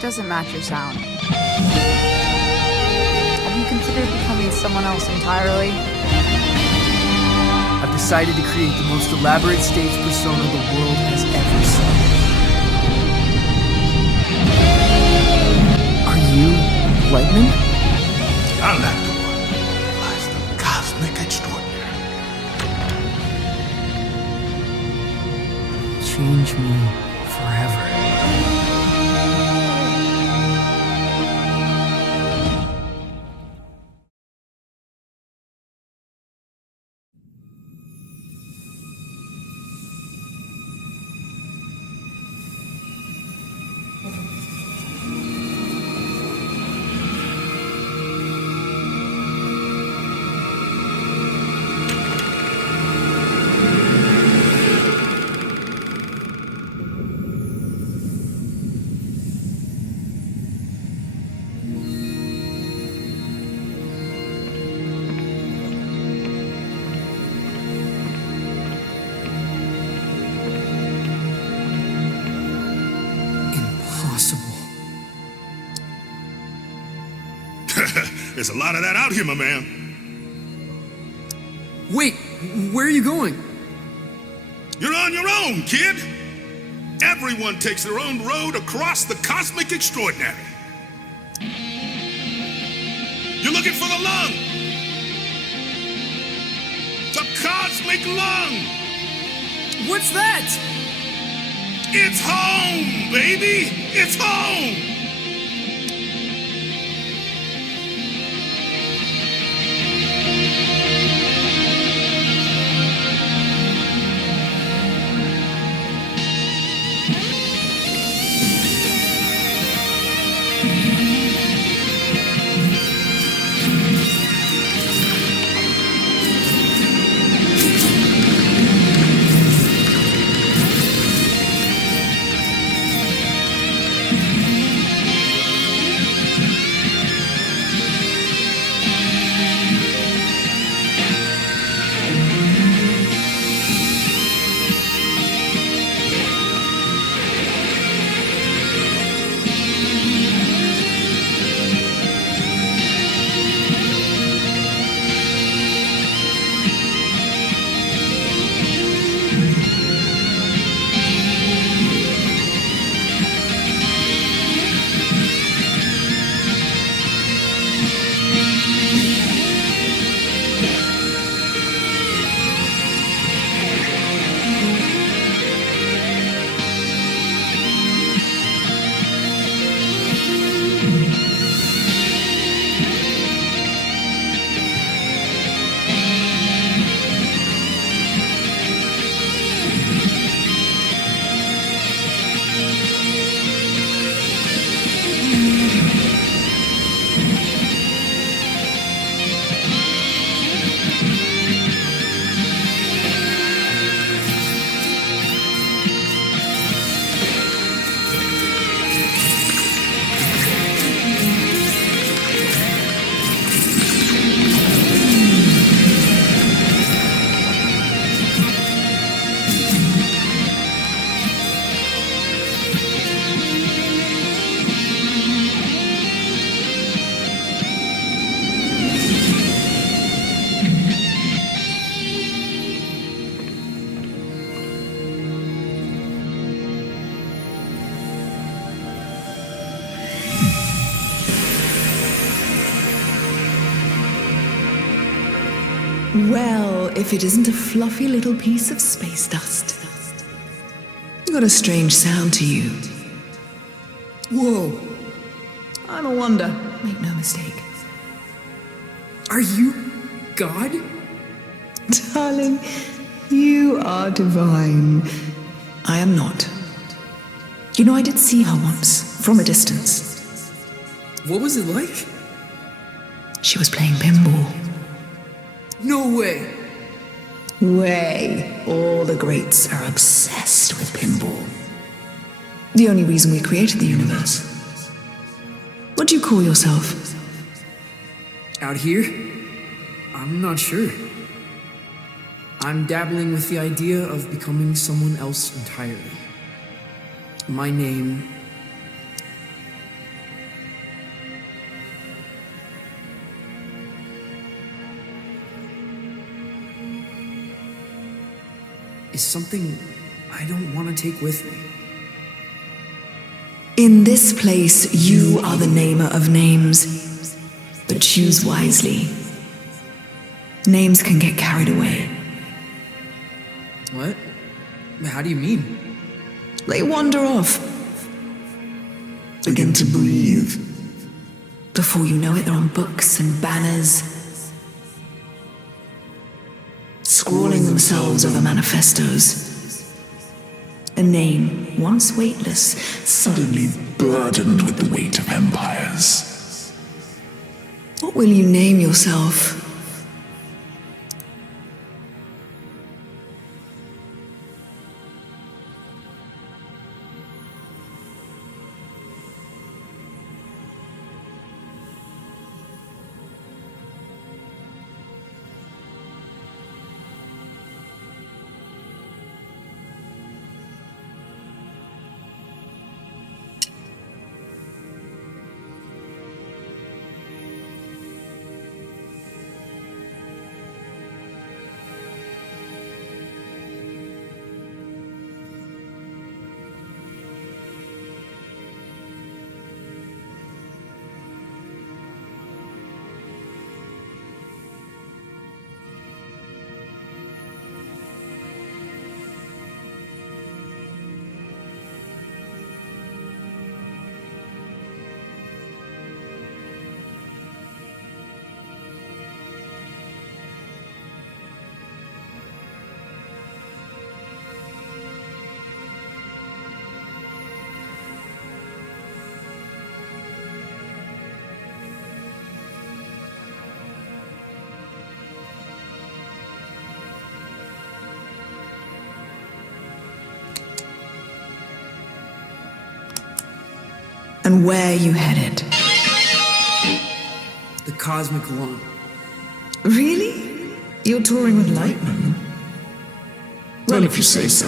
doesn't match your sound. Have you considered becoming someone else entirely? I've decided to create the most elaborate stage persona the world has ever seen. Are you Lightning? On that door lies the cosmic extraordinary. Change me forever. There's a lot of that out here, my man. Wait, where are you going? You're on your own, kid. Everyone takes their own road across the cosmic extraordinary. You're looking for the lung. The cosmic lung. What's that? It's home, baby. It's home. Well, if it isn't a fluffy little piece of space dust. You got a strange sound to you. Whoa, I'm a wonder, make no mistake. are you God? Darling, you are divine. I am not. You know, I did see her once, from a distance. What was it like? She was playing pinball. No way. Way. All the greats are obsessed with pinball. The only reason we created the universe. What do you call yourself? Out here? I'm not sure. I'm dabbling with the idea of becoming someone else entirely. My name is something I don't want to take with me. In this place, you are the namer of names, but choose wisely. Names can get carried away. What? How do you mean? They wander off. Begin to breathe. Before you know it, they're on books and banners, scrawling themselves over manifestos. A name, once weightless, Suddenly burdened with the weight of empires. What will you name yourself? And where you headed? The cosmic lawn. Really? You're touring with Lightman? Well, if you say so.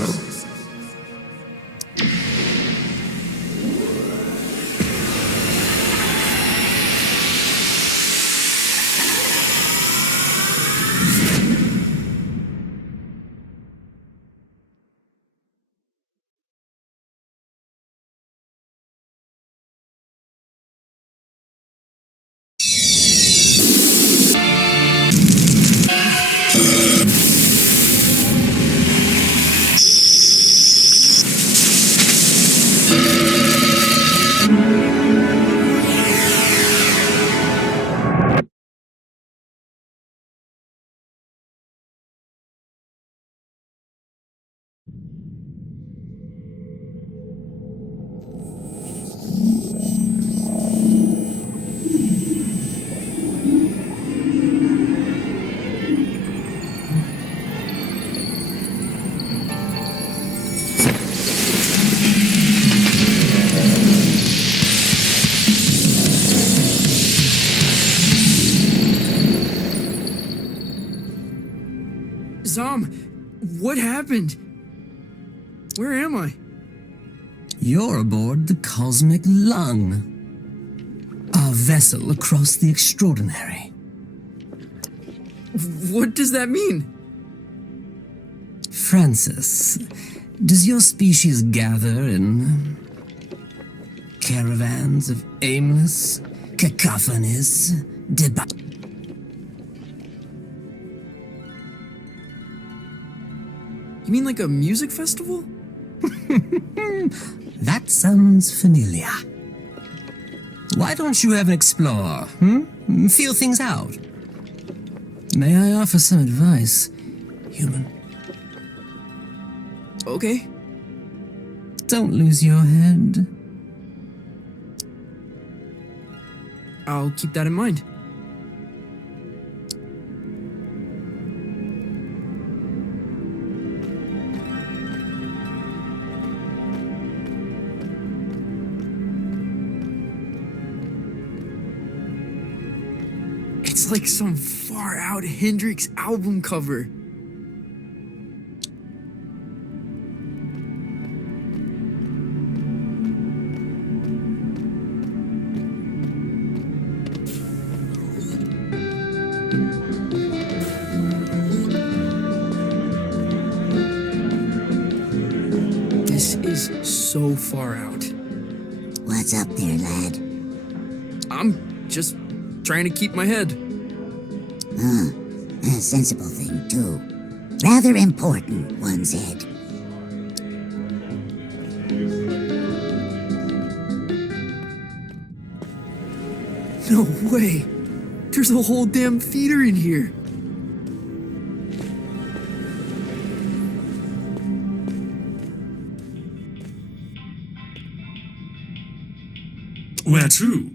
Zom, what happened? Where am I? You're aboard the Cosmic Lung, our vessel across the extraordinary. What does that mean? Francis, does your species gather in caravans of aimless, cacophonous debate? You mean like a music festival? That sounds familiar. Why don't you have an explore, Feel things out. May I offer some advice, human? Okay. Don't lose your head. I'll keep that in mind. It's like some far-out Hendrix album cover. so far out. What's up there, lad? I'm just trying to keep my head. A sensible thing, too. Rather important, one said. No way! There's a whole damn theater in here! Where to?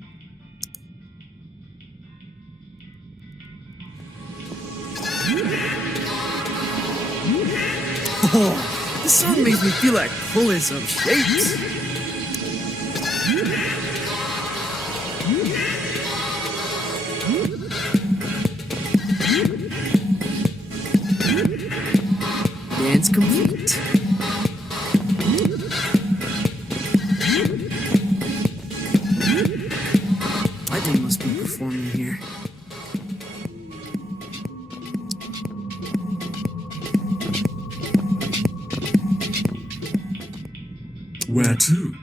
Oh, this song makes me feel like pulling some shapes. Dance complete. My day must be performing here. Where to?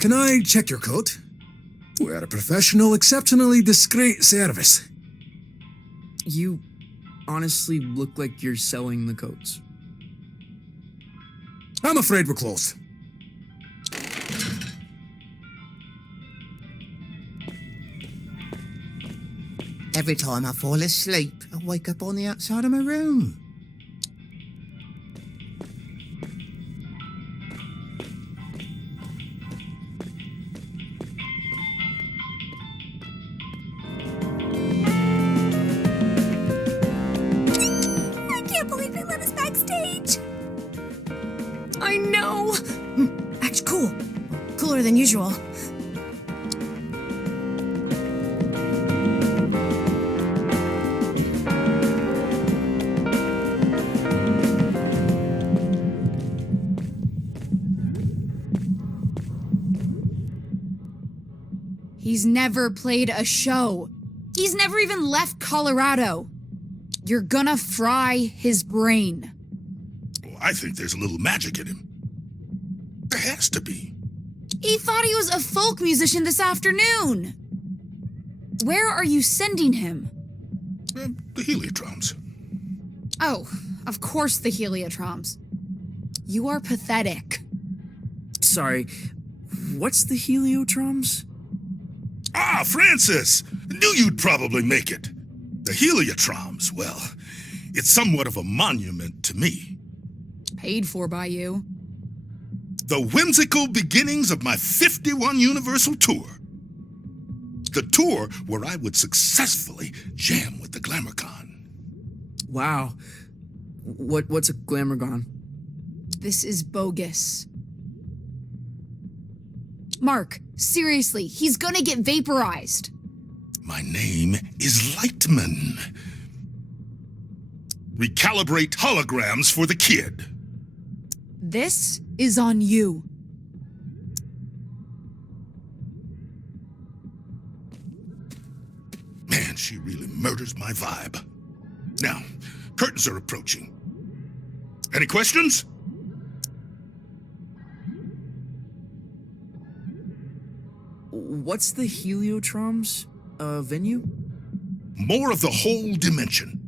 Can I check your coat? We're a professional, exceptionally discreet service. You honestly look like you're selling the coats. I'm afraid we're closed. Every time I fall asleep, I wake up on the outside of my room. I can't believe they let us backstage. I know! Act cool. Cooler than usual. He's never played a show. He's never even left Colorado. You're gonna fry his brain. Oh, I think there's a little magic in him. There has to be. He thought he was a folk musician this afternoon. Where are you sending him? The Heliotroms. Oh, of course the Heliotroms. You are pathetic. Sorry, what's the Heliotroms? Ah, Francis! Knew you'd probably make it. The Heliotroms, well, it's somewhat of a monument to me. Paid for by you. The whimsical beginnings of my 51 Universal Tour. The tour where I would successfully jam with the Glamourcon. Wow. What's a Glamourgon? This is bogus. Mark, seriously, he's gonna get vaporized. My name is Lightman. Recalibrate holograms for the kid. This is on you. Man, she really murders my vibe. Now, curtains are approaching. Any questions? What's the Heliotroms venue? More of the whole dimension.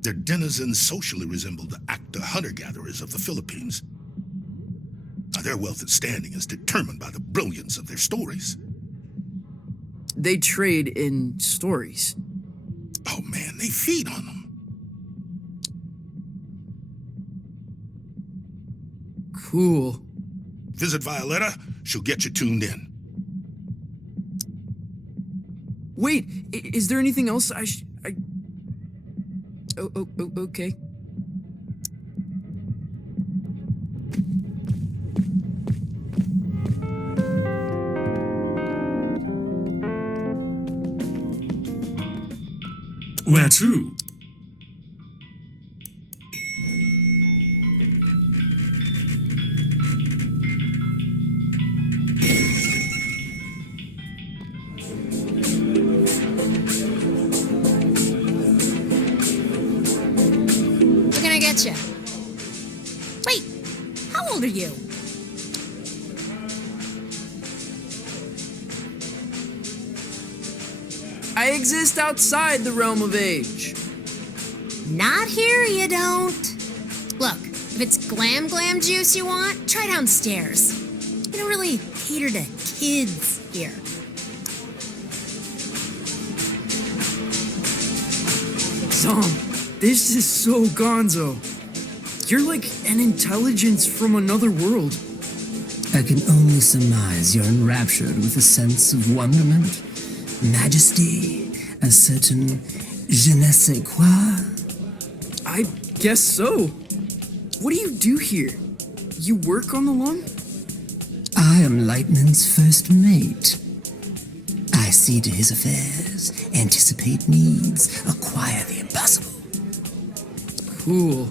Their denizens socially resemble the actor hunter-gatherers of the Philippines. Now, their wealth and standing is determined by the brilliance of their stories. They trade in stories. Oh man, they feed on them. Cool. Visit Violetta, she'll get you tuned in. Wait, is there anything else okay. Where to? gotcha. Wait, how old are you? I exist outside the realm of age. Not here, you don't. Look, if it's glam juice you want, try downstairs. We don't really cater to kids here. Tom, this is so gonzo. You're like an intelligence from another world. I can only surmise you're enraptured with a sense of wonderment, majesty, a certain je ne sais quoi. I guess so. What do you do here? You work on the lawn? I am Lightman's first mate. I see to his affairs, anticipate needs, acquire the impossible. Cool.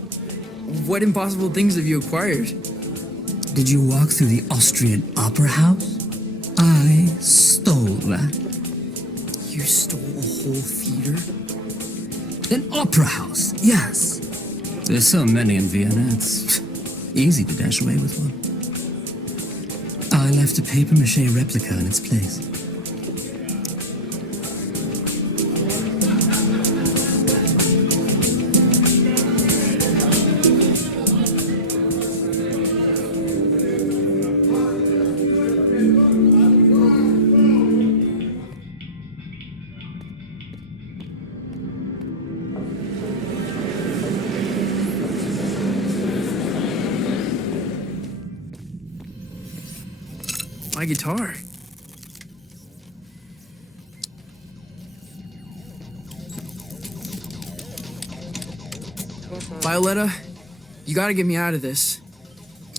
What impossible things have you acquired? Did you walk through the Austrian Opera House? I stole that. You stole a whole theater? An opera house, yes. There's so many in Vienna, it's easy to dash away with one. I left a papier-mâché replica in its place. My guitar. Violetta, you gotta get me out of this.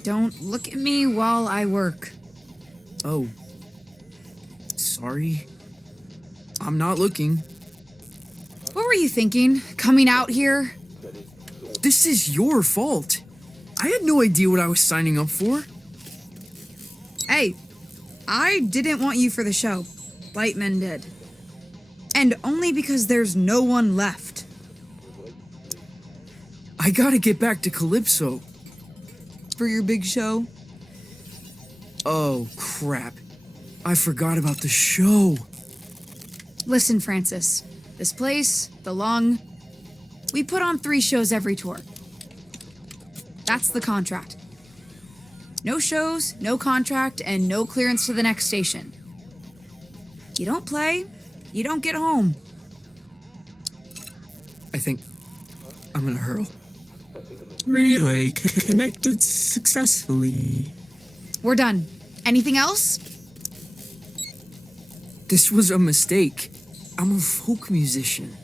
Don't look at me while I work. Oh. Sorry. I'm not looking. What were you thinking, coming out here? This is your fault. I had no idea what I was signing up for. Hey, I didn't want you for the show. Lightman did. And only because there's no one left. I gotta get back to Calypso. For your big show? Oh, crap. I forgot about the show. Listen, Francis. This place, the Lung, we put on 3 shows every tour. That's the contract. No shows, no contract, and no clearance to the next station. You don't play, you don't get home. I think I'm gonna hurl. Relay connected successfully. We're done. Anything else? This was a mistake. I'm a folk musician.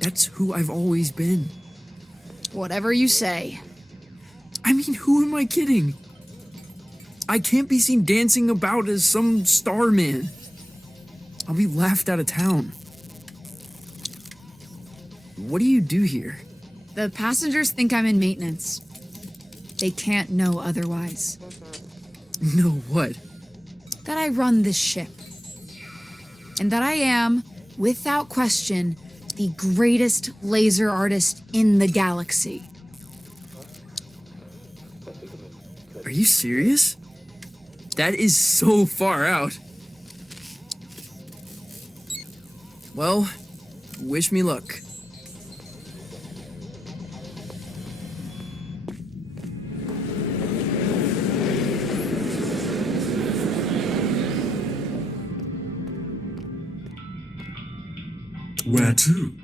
That's who I've always been. Whatever you say. I mean, who am I kidding? I can't be seen dancing about as some star man. I'll be laughed out of town. What do you do here? The passengers think I'm in maintenance. They can't know otherwise. Know what? That I run this ship. And that I am, without question, the greatest laser artist in the galaxy. Are you serious? That is so far out. Well, wish me luck. Where to?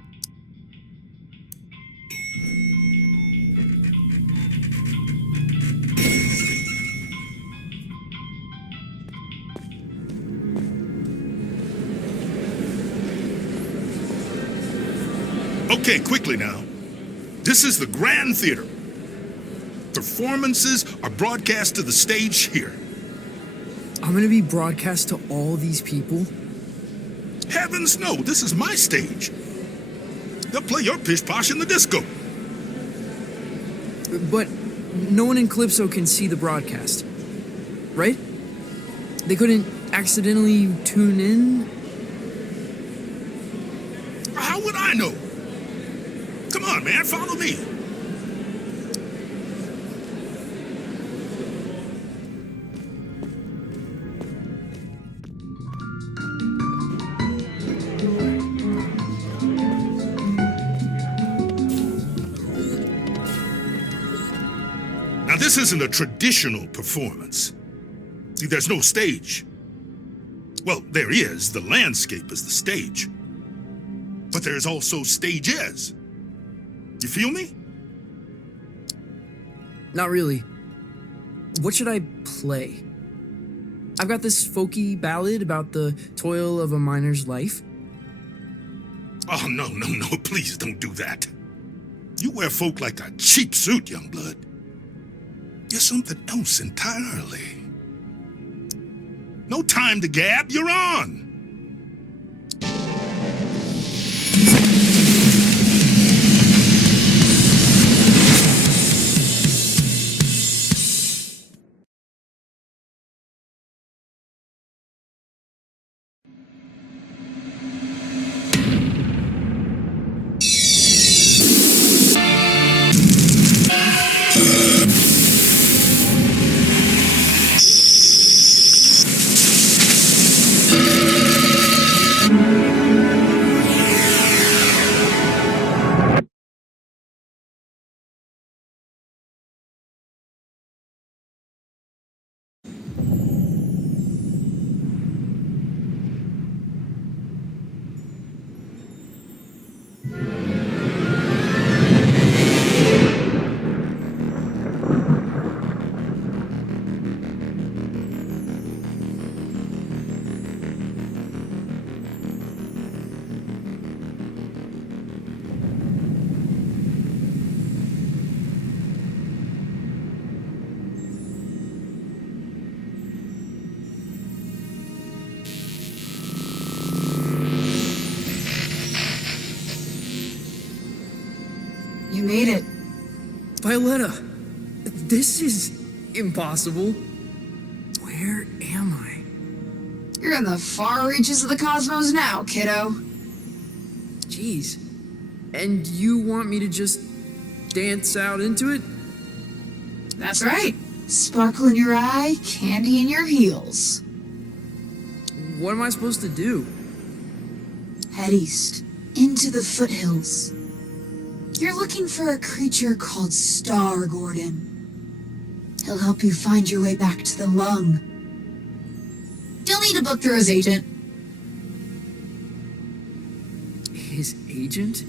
Okay, quickly now. This is the Grand Theater. Performances are broadcast to the stage here. I'm gonna be broadcast to all these people? Heavens no, this is my stage. They'll play your pish-posh in the disco. But no one in Calypso can see the broadcast, right? They couldn't accidentally tune in? How would I know? Come on, man, follow me. Now, this isn't a traditional performance. See, there's no stage. Well, there is. The landscape is the stage. But there's also stages. You feel me? Not really. What should I play? I've got this folky ballad about the toil of a miner's life. Oh, no, please don't do that. You wear folk like a cheap suit, young blood. You're something else entirely. No time to gab, you're on. You made it. Violetta, this is impossible. Where am I? You're in the far reaches of the cosmos now, kiddo. Jeez. And you want me to just dance out into it? That's right. Sparkle in your eye, candy in your heels. What am I supposed to do? Head east, into the foothills. You're looking for a creature called Star Gordon. He'll help you find your way back to the lung. You'll need to book through his agent. His agent?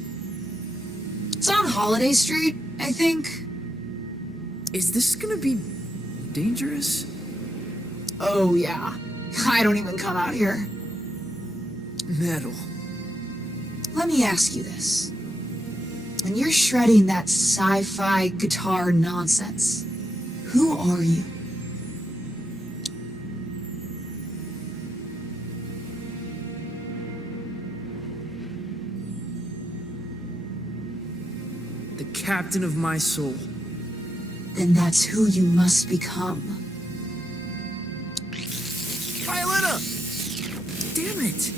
It's on Holiday Street, I think. Is this gonna be dangerous? Oh, yeah. I don't even come out here. Metal. Let me ask you this. When you're shredding that sci-fi guitar nonsense, who are you? The captain of my soul. Then that's who you must become. Violetta! Damn it!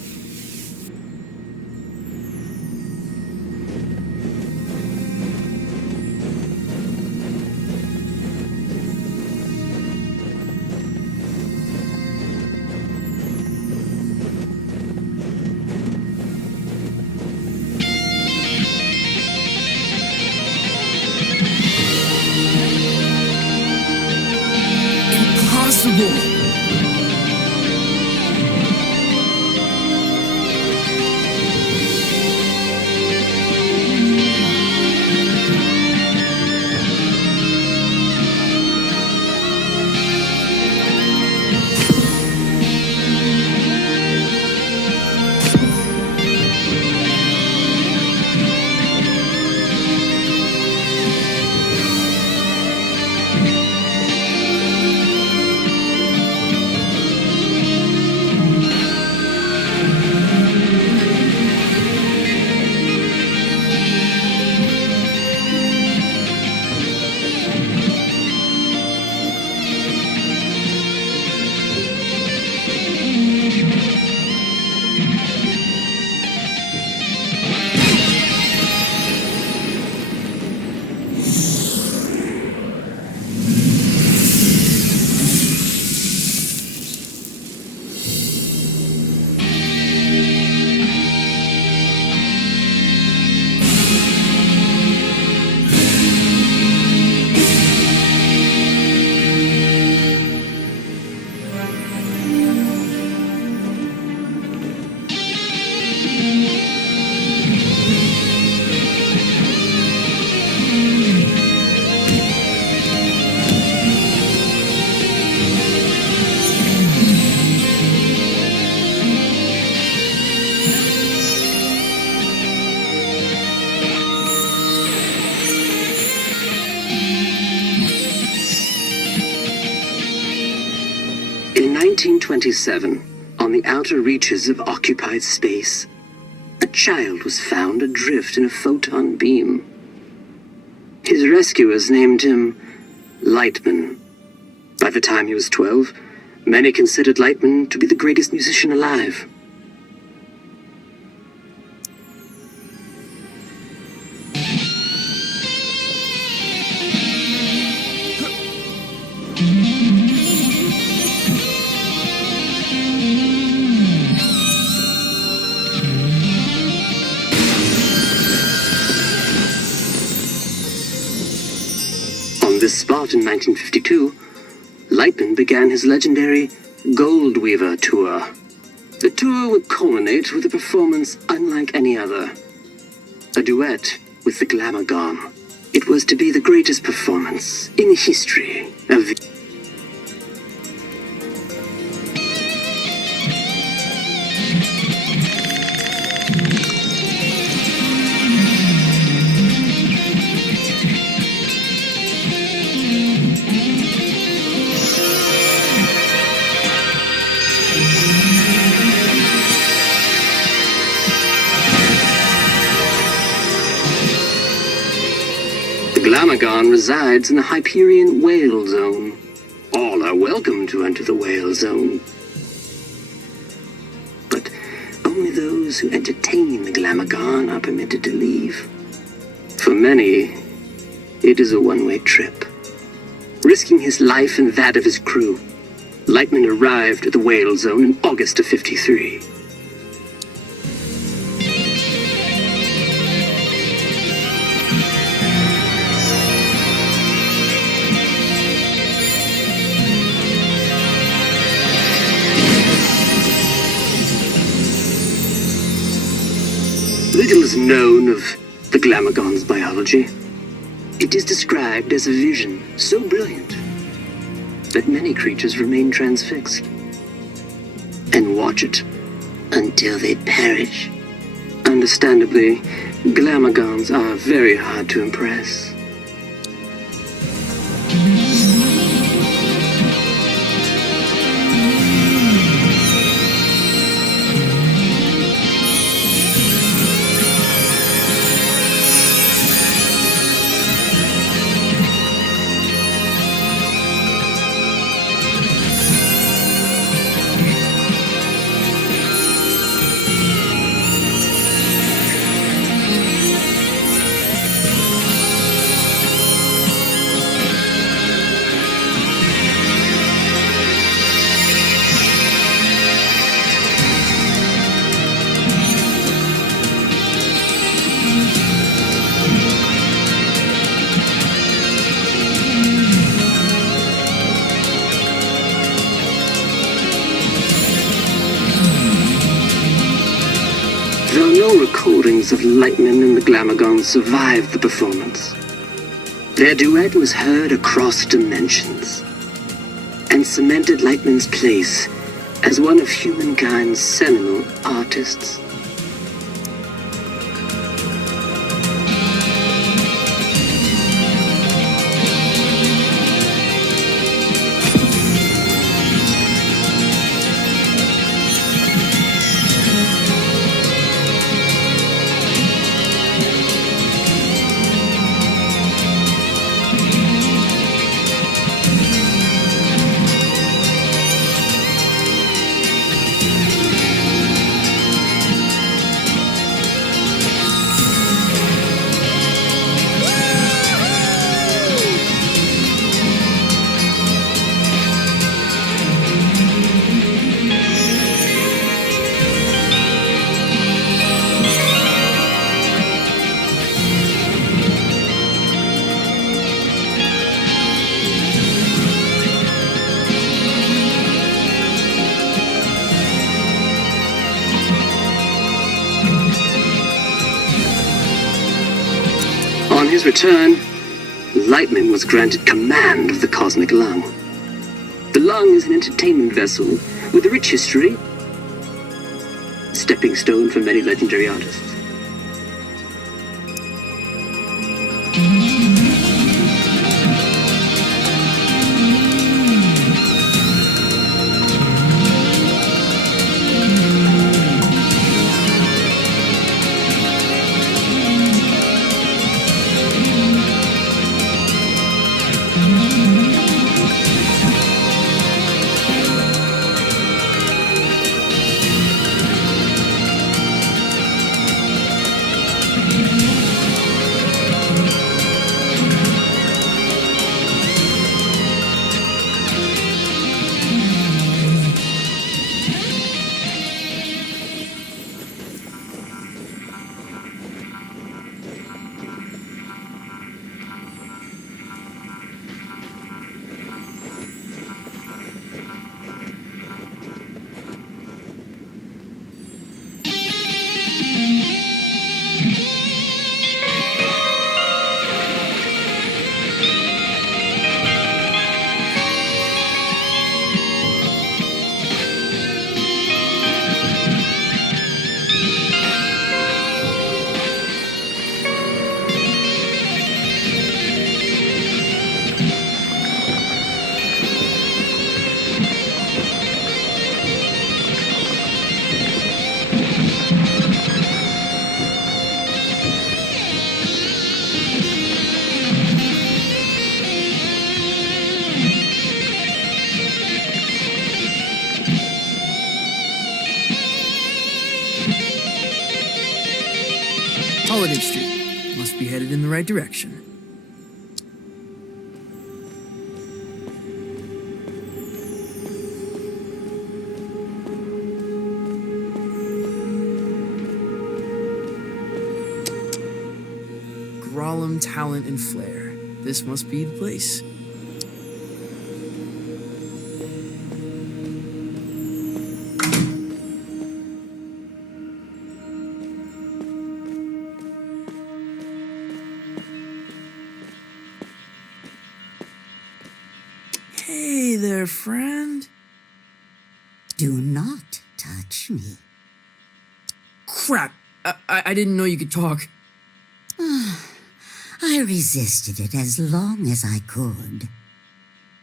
Impossible! 1927, on the outer reaches of occupied space, a child was found adrift in a photon beam. His rescuers named him Lightman. By the time he was 12, many considered Lightman to be the greatest musician alive. On this spot in 1952, Lightman began his legendary Gold Weaver tour. The tour would culminate with a performance unlike any other. A duet with the Glamour Gone. It was to be the greatest performance in the history of the... The Glamagon resides in the Hyperion Whale Zone. All are welcome to enter the Whale Zone. But only those who entertain the Glamagon are permitted to leave. For many, it is a one-way trip. Risking his life and that of his crew, Lightman arrived at the Whale Zone in August of '53. Little is known of the Glamagon's biology. It is described as a vision so brilliant that many creatures remain transfixed and watch it until they perish. Understandably, Glamagons are very hard to impress. Though no recordings of Lightman and the Glamagon survived the performance, their duet was heard across dimensions and cemented Lightman's place as one of humankind's seminal artists. On his return, Lightman was granted command of the Cosmic Lung. The Lung is an entertainment vessel with a rich history, stepping stone for many legendary artists. right direction. Grolem, talent, and flair. This must be the place. Hey there, friend. Do not touch me. Crap! I didn't know you could talk. I resisted it as long as I could.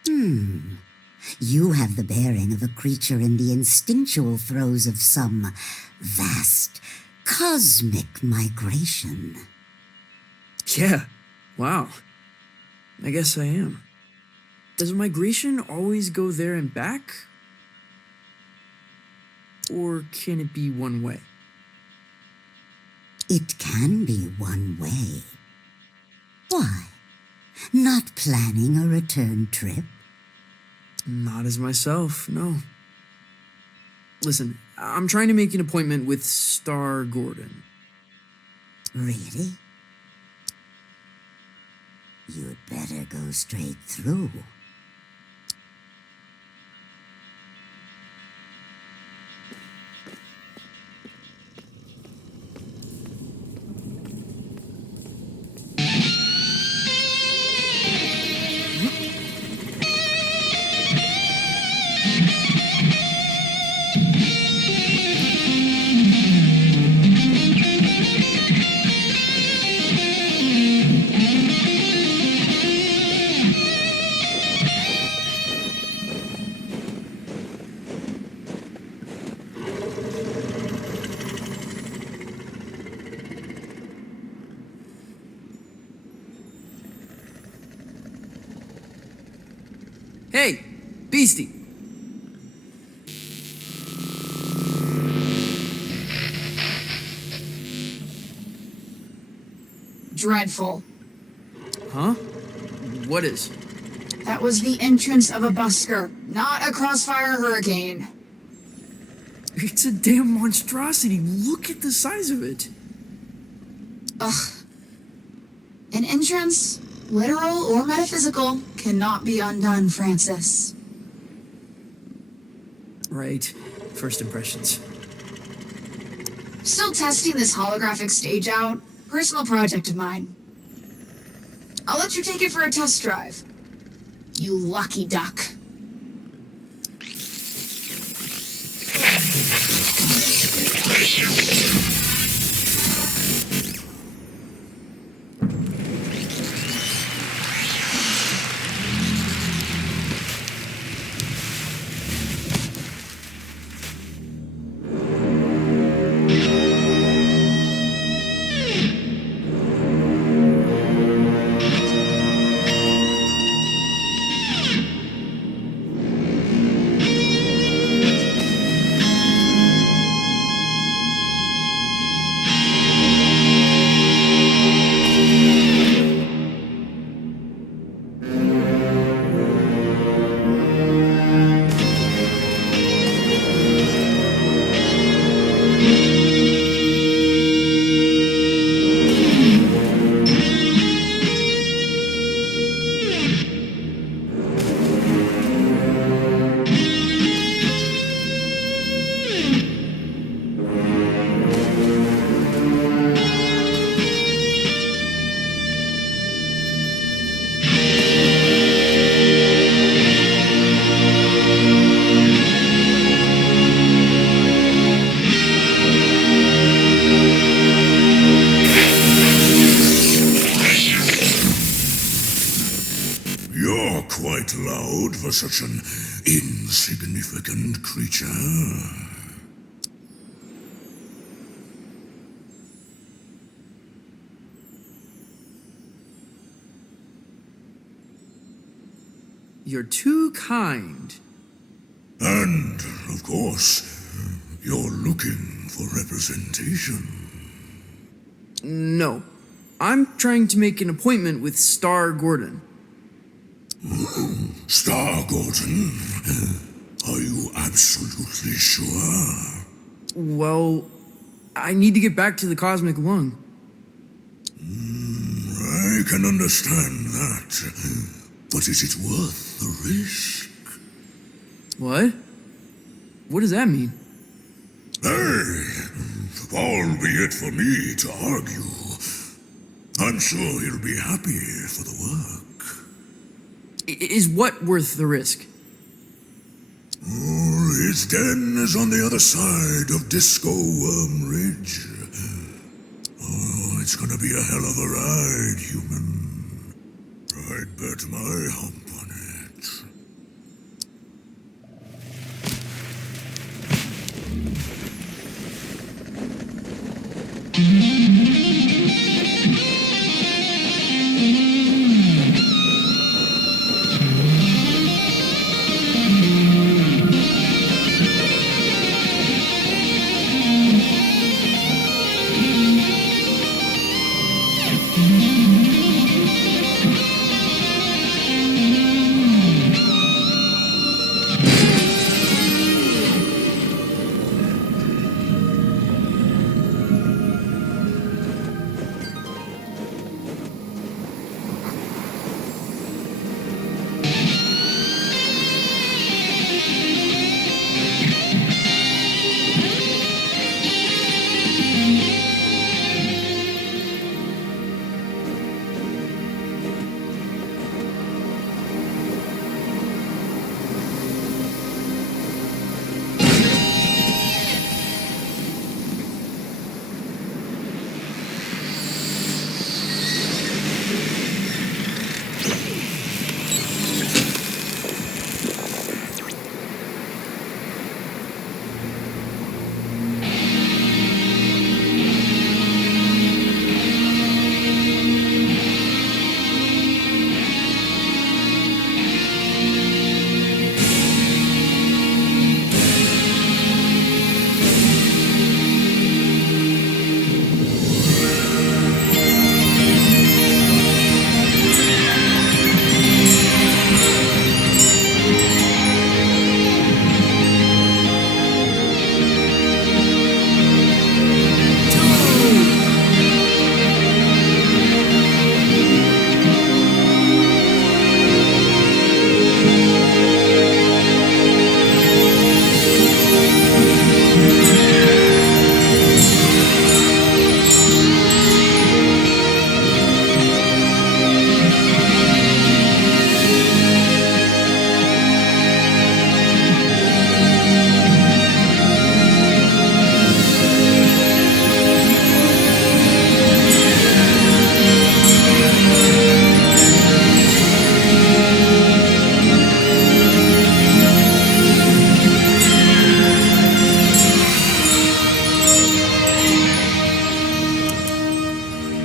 You have the bearing of a creature in the instinctual throes of some vast, cosmic migration. Yeah, wow. I guess I am. Does a migration always go there and back? Or can it be one way? It can be one way. Why? Not planning a return trip? Not as myself, no. Listen, I'm trying to make an appointment with Star Gordon. Really? You'd better go straight through. Hey, Beastie. Dreadful. Huh? What is? That was the entrance of a busker, not a crossfire hurricane. It's a damn monstrosity. Look at the size of it. Ugh. An entrance, literal or metaphysical, cannot be undone, Francis. Right. First impressions. Still testing this holographic stage out. Personal project of mine. I'll let you take it for a test drive. You lucky duck. You're quite loud for such an insignificant creature. You're too kind. And, of course, you're looking for representation. No. I'm trying to make an appointment with Star Gordon. Star Gordon? Are you absolutely sure? Well, I need to get back to the Cosmic Lung. I can understand that. But is it worth the risk? What? What does that mean? Hey, albeit for me to argue, I'm sure he'll be happy for the work. Is what worth the risk? Oh, his den is on the other side of Disco Worm Ridge. Oh, it's gonna be a hell of a ride, human. I'd bet my hump on it.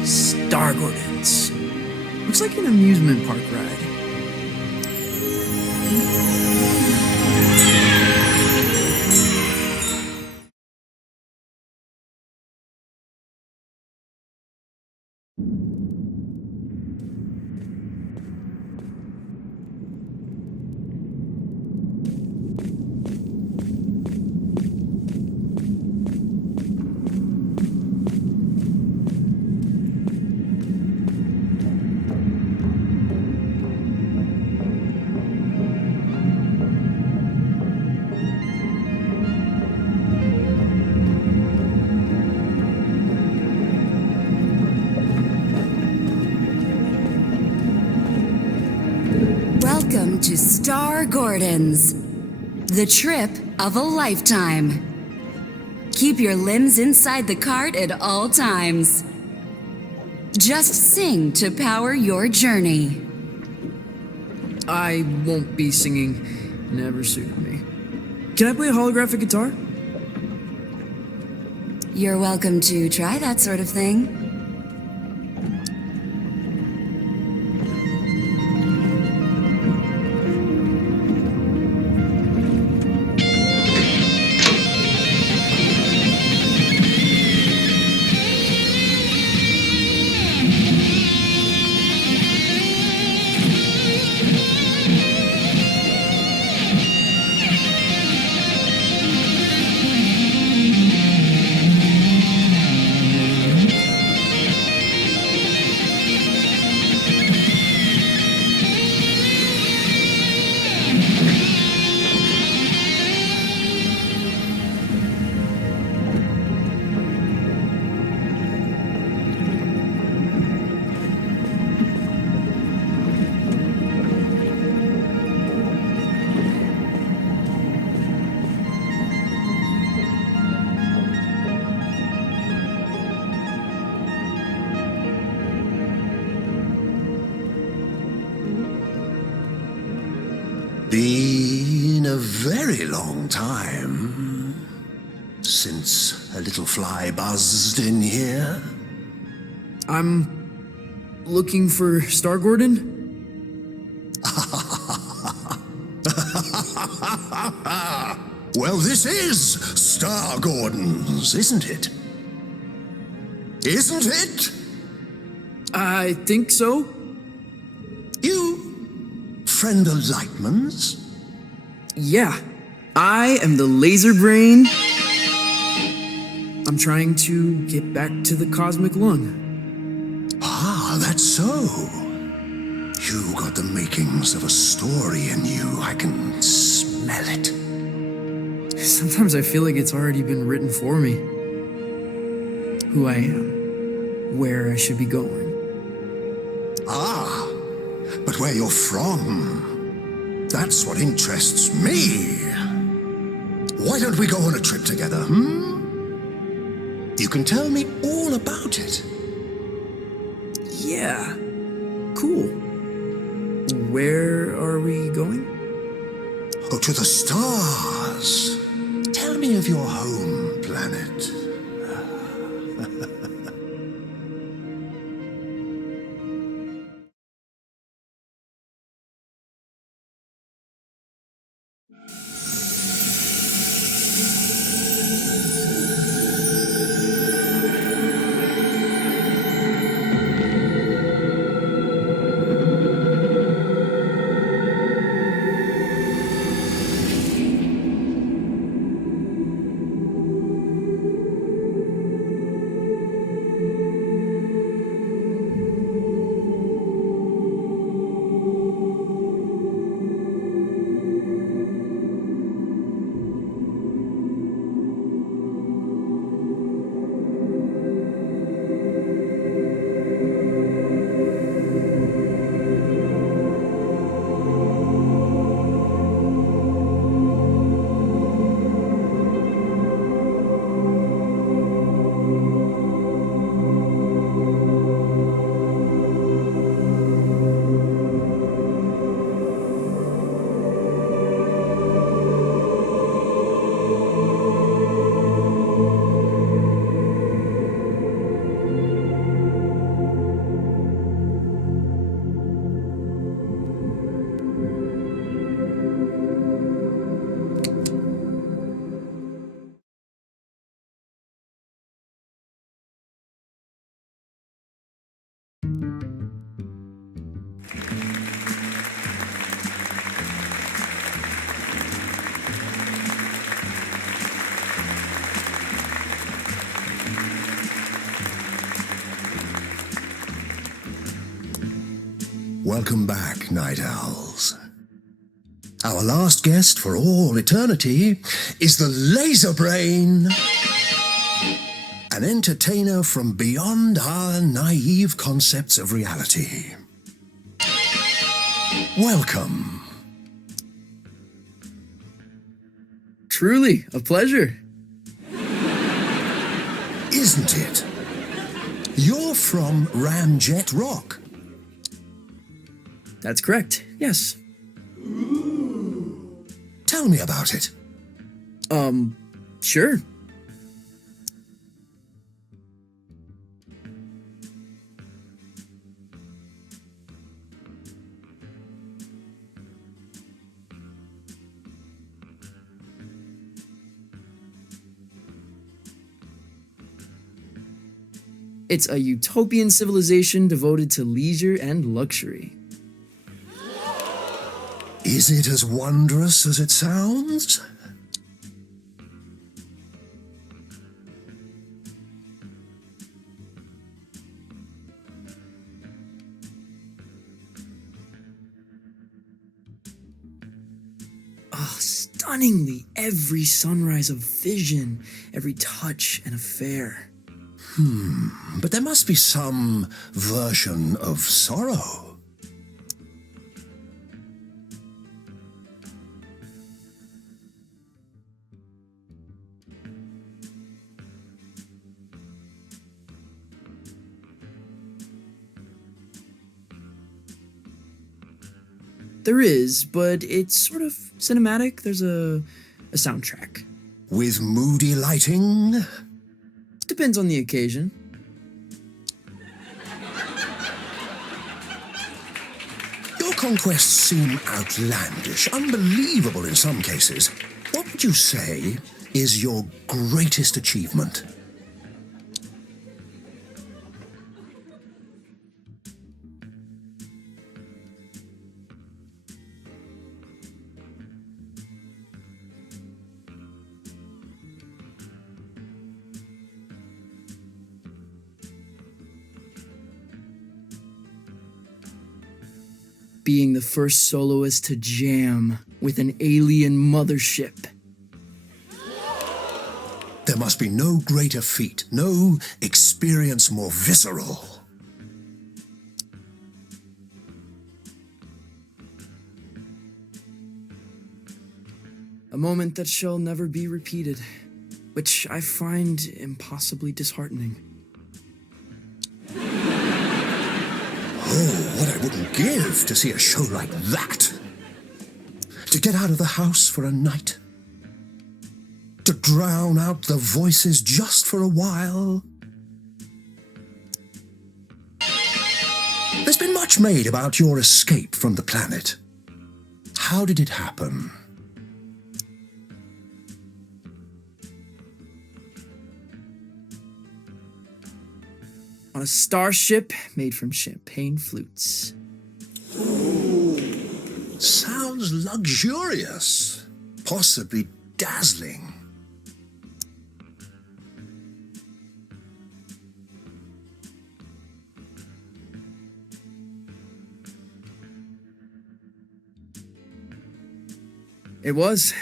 Star Gordons. Looks like an amusement park ride. Welcome to Star Gordons, the trip of a lifetime. Keep your limbs inside the cart at all times. Just sing to power your journey. I won't be singing. Never suited me. Can I play a holographic guitar? You're welcome to try that sort of thing. Been a very long time since a little fly buzzed in here. I'm looking for Star Gordon. Well, this is Star Gordon's, isn't it? Isn't it? I think so. You friend of Lightman's? Yeah, I am the laser brain. I'm trying to get back to the cosmic lung. Ah, that's so. You got the makings of a story in you. I can smell it. Sometimes I feel like it's already been written for me. Who I am, where I should be going. Ah, but where you're from, that's what interests me. Why don't we go on a trip together, You can tell me all about it. Yeah, cool. Where are we going? Oh, to the stars. Tell me of your home planet. Welcome back, Night Owls. Our last guest for all eternity is the Laser Brain, an entertainer from beyond our naive concepts of reality. Welcome. Truly, a pleasure. Isn't it? You're from Ramjet Rock. That's correct, yes. Tell me about it. Sure. It's a utopian civilization devoted to leisure and luxury. Is it as wondrous as it sounds? Oh, stunningly, every sunrise of vision, every touch an affair. But there must be some version of sorrow. There is, but it's sort of cinematic. There's a soundtrack. With moody lighting? Depends on the occasion. Your conquests seem outlandish, unbelievable in some cases. What would you say is your greatest achievement? Being the first soloist to jam with an alien mothership. There must be no greater feat, no experience more visceral. A moment that shall never be repeated, which I find impossibly disheartening. Oh, what I wouldn't give to see a show like that. To get out of the house for a night. To drown out the voices just for a while. There's been much made about your escape from the planet. How did it happen? On a starship made from champagne flutes. Sounds luxurious, possibly dazzling. It was.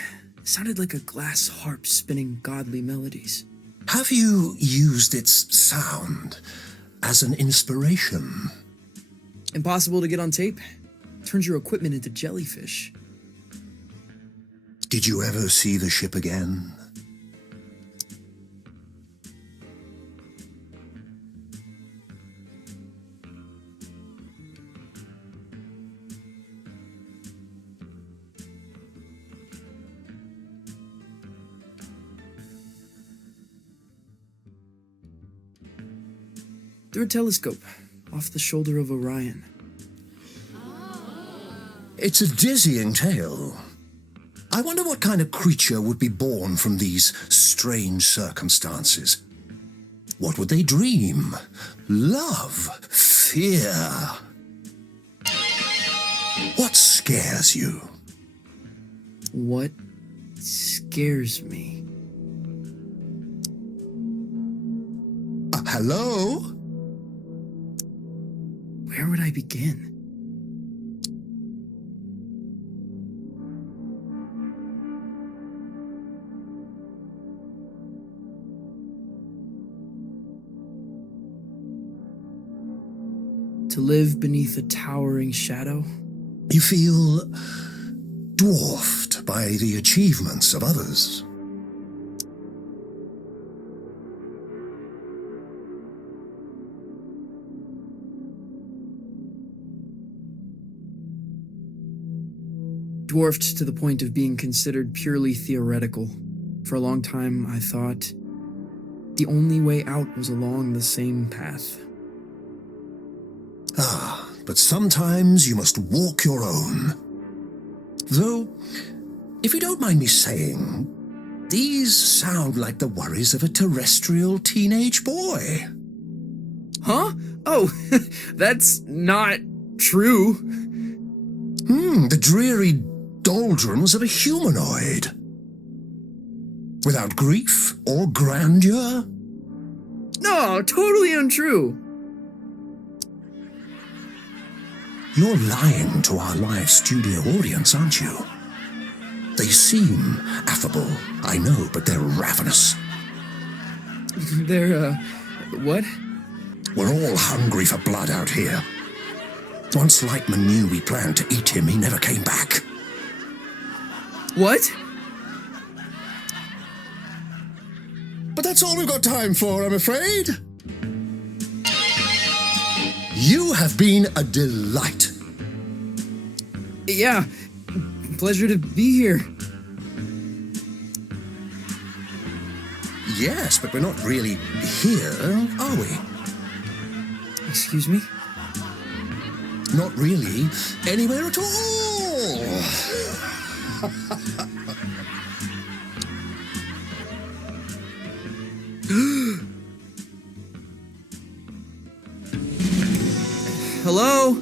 Sounded like a glass harp spinning godly melodies. Have you used its sound as an inspiration? Impossible to get on tape. Turns your equipment into jellyfish. Did you ever see the ship again? Through a telescope, off the shoulder of Orion. It's a dizzying tale. I wonder what kind of creature would be born from these strange circumstances. What would they dream? Love? Fear? What scares you? What scares me? Hello? Where would I begin? To live beneath a towering shadow? You feel dwarfed by the achievements of others. Dwarfed to the point of being considered purely theoretical. For a long time, I thought the only way out was along the same path. Ah, but sometimes you must walk your own. Though, if you don't mind me saying, these sound like the worries of a terrestrial teenage boy. Huh? Oh, that's not true. The dreary doldrums of a humanoid. Without grief or grandeur? No, totally untrue. You're lying to our live studio audience, aren't you? They seem affable, I know, but they're ravenous. They're, what? We're all hungry for blood out here. Once Lightman knew we planned to eat him, he never came back. What? But that's all we've got time for, I'm afraid. You have been a delight. Yeah, pleasure to be here. Yes, but we're not really here, are we? Excuse me? Not really anywhere at all. Hello?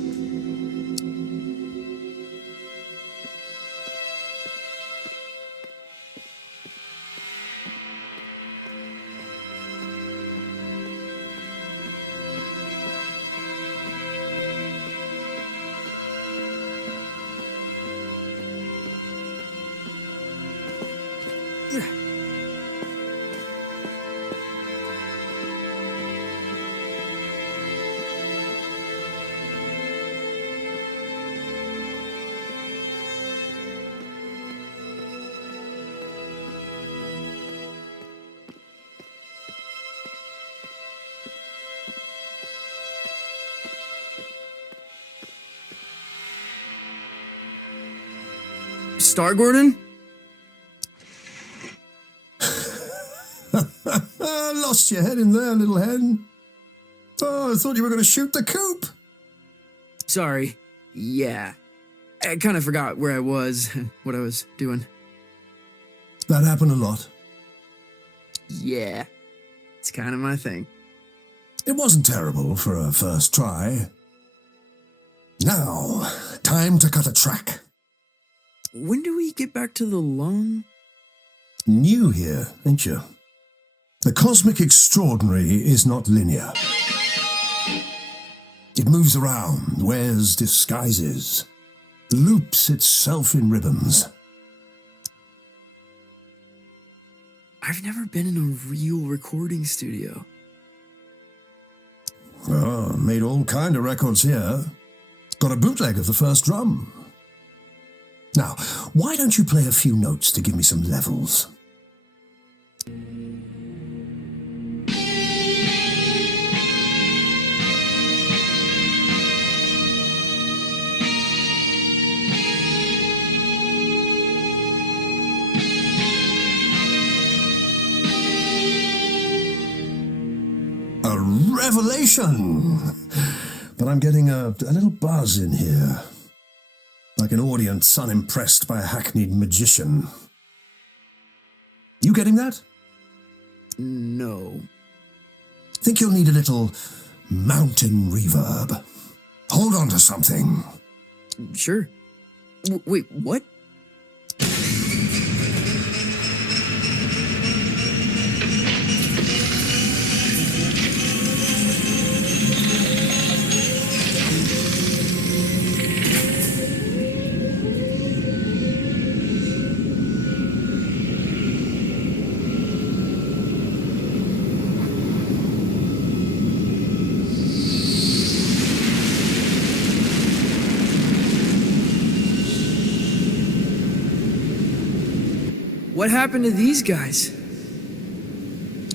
Star Gordon? Lost your head in there, little hen. Oh, I thought you were going to shoot the coop. Sorry. Yeah. I kind of forgot where I was, what I was doing. That happened a lot. Yeah. It's kind of my thing. It wasn't terrible for a first try. Now, time to cut a track. When do we get back to the lung? New here, ain't you? The cosmic extraordinary is not linear. It moves around, wears disguises, loops itself in ribbons. I've never been in a real recording studio. Oh, made all kind of records here. Got a bootleg of the first drum. Now, why don't you play a few notes to give me some levels? A revelation! But I'm getting a little buzz in here. Like an audience unimpressed by a hackneyed magician. You getting that? No. Think you'll need a little mountain reverb. Hold on to something. Sure. Wait, what? What happened to these guys?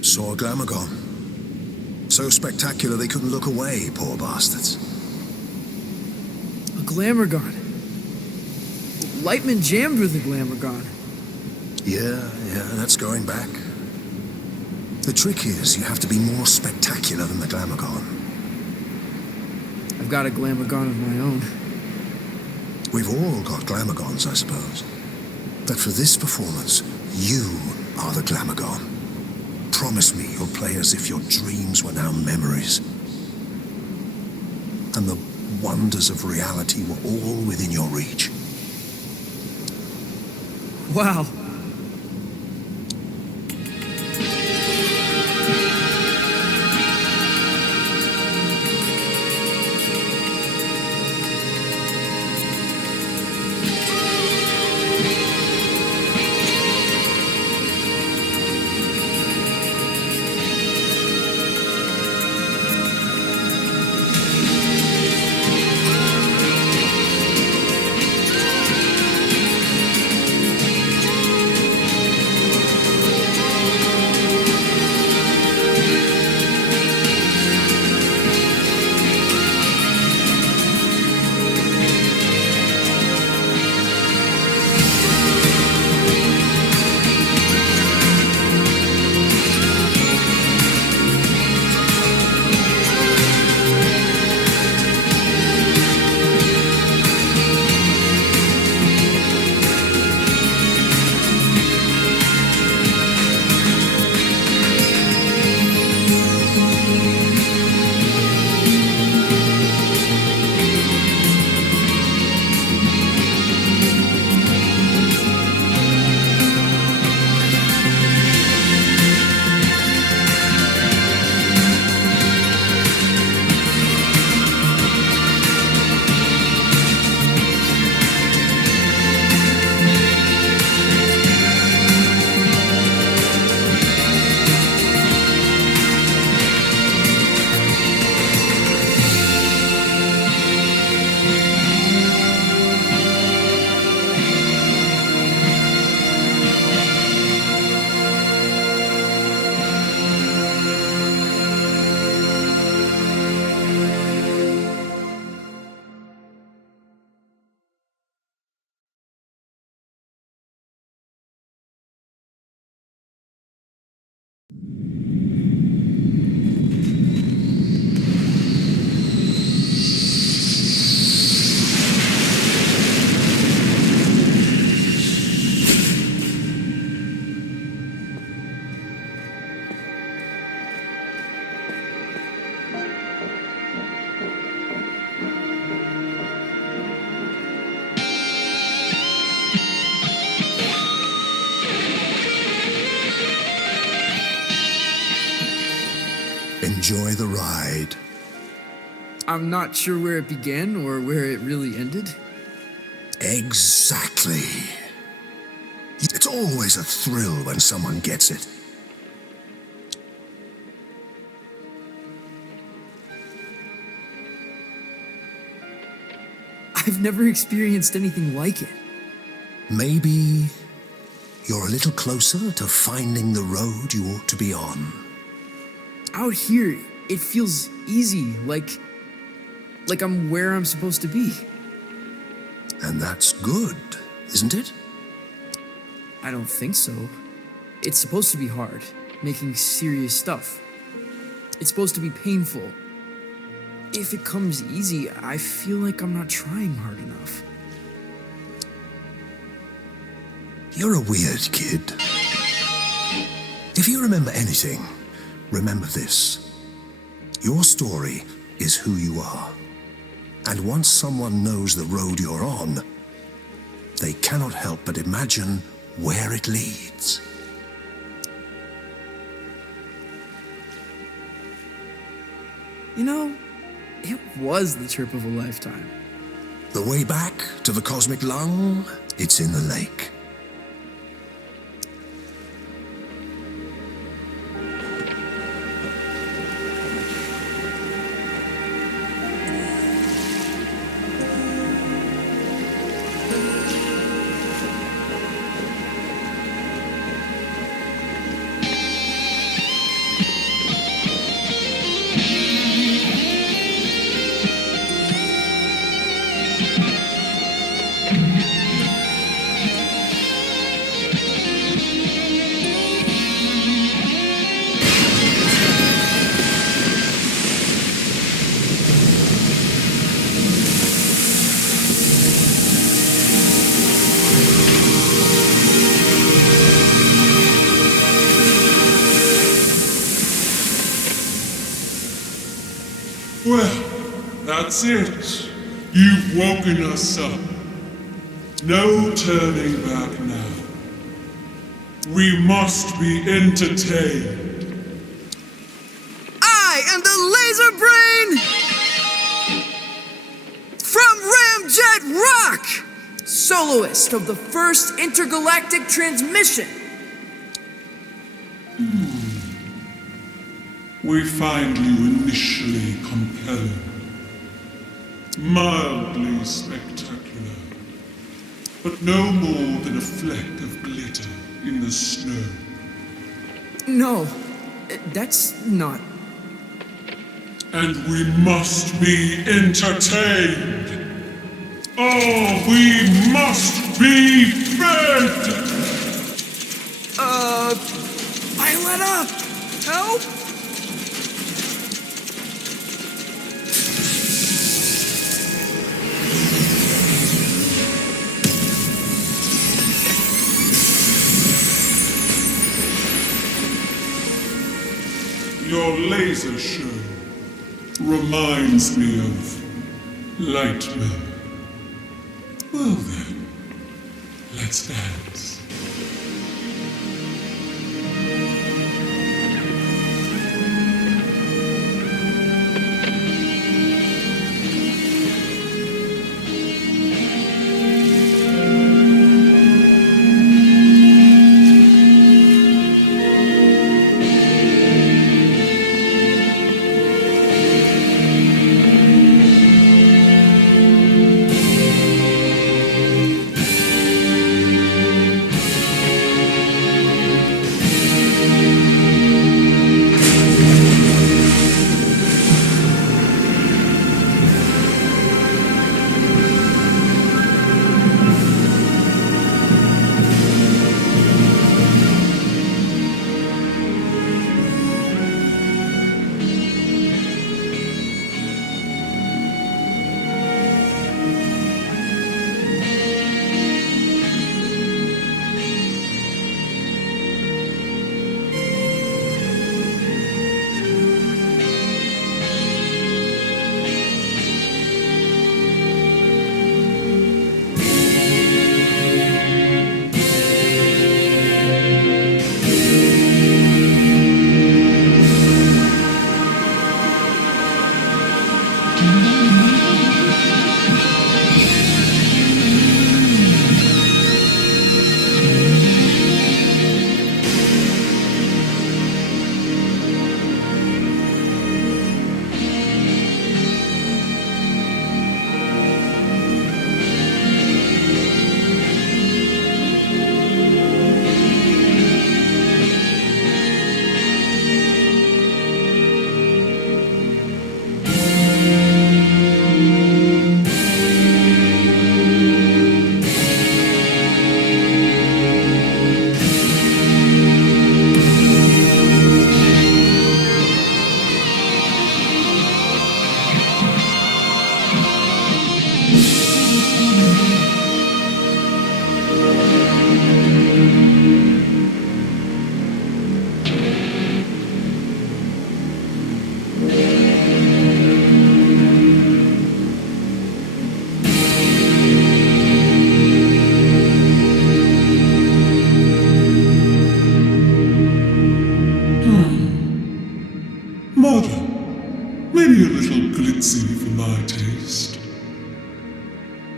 Saw a Glamorgon. So spectacular they couldn't look away, poor bastards. A Glamorgon. Lightman jammed with a Glamorgon. Yeah, that's going back. The trick is you have to be more spectacular than the Glamorgon. I've got a Glamorgon of my own. We've all got Glamorgons, I suppose. But for this performance, you are the Glamorgon. Promise me you'll play as if your dreams were now memories. And the wonders of reality were all within your reach. Wow. ride. I'm not sure where it began or where it really ended. Exactly. It's always a thrill when someone gets it. I've never experienced anything like it. Maybe you're a little closer to finding the road you ought to be on. Out here, it feels easy, like I'm where I'm supposed to be. And that's good, isn't it? I don't think so. It's supposed to be hard, making serious stuff. It's supposed to be painful. If it comes easy, I feel like I'm not trying hard enough. You're a weird kid. If you remember anything, remember this. Your story is who you are. And once someone knows the road you're on, they cannot help but imagine where it leads. You know, it was the trip of a lifetime. The way back to the cosmic lung, it's in the lake. Well, that's it. You've woken us up. No turning back now. We must be entertained. I am the Laser Brain from Ramjet Rock, soloist of the first intergalactic transmission. We find you initially compelling, mildly spectacular, but no more than a fleck of glitter in the snow. No, that's not. And we must be entertained. Oh, we must be fed! Violetta, help! Your laser show reminds me of Lightman. Well then, let's dance.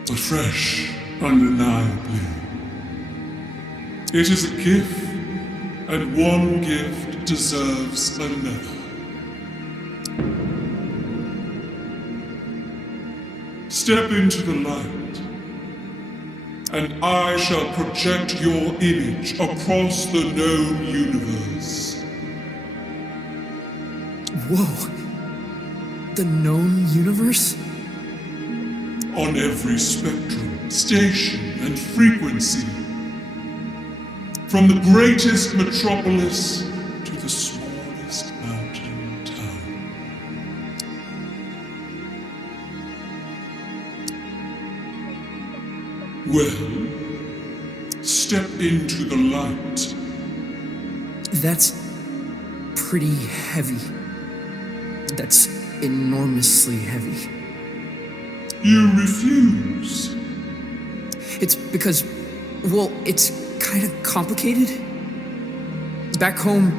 but fresh, undeniably. It is a gift, and one gift deserves another. Step into the light, and I shall project your image across the known universe. Whoa. The known universe? On every spectrum, station, and frequency. From the greatest metropolis to the smallest mountain town. Well, step into the light. That's pretty heavy. That's enormously heavy. You refuse? It's because, well, it's kind of complicated. Back home,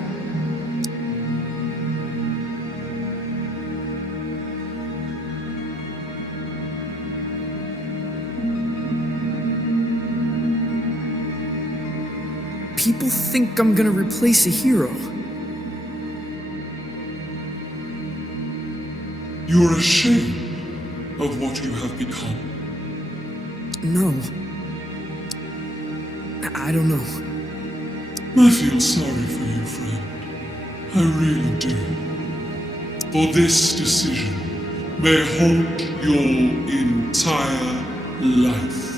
people think I'm gonna replace a hero. You're ashamed of what you have become. No. I don't know. I feel sorry for you, friend. I really do. For this decision may haunt your entire life.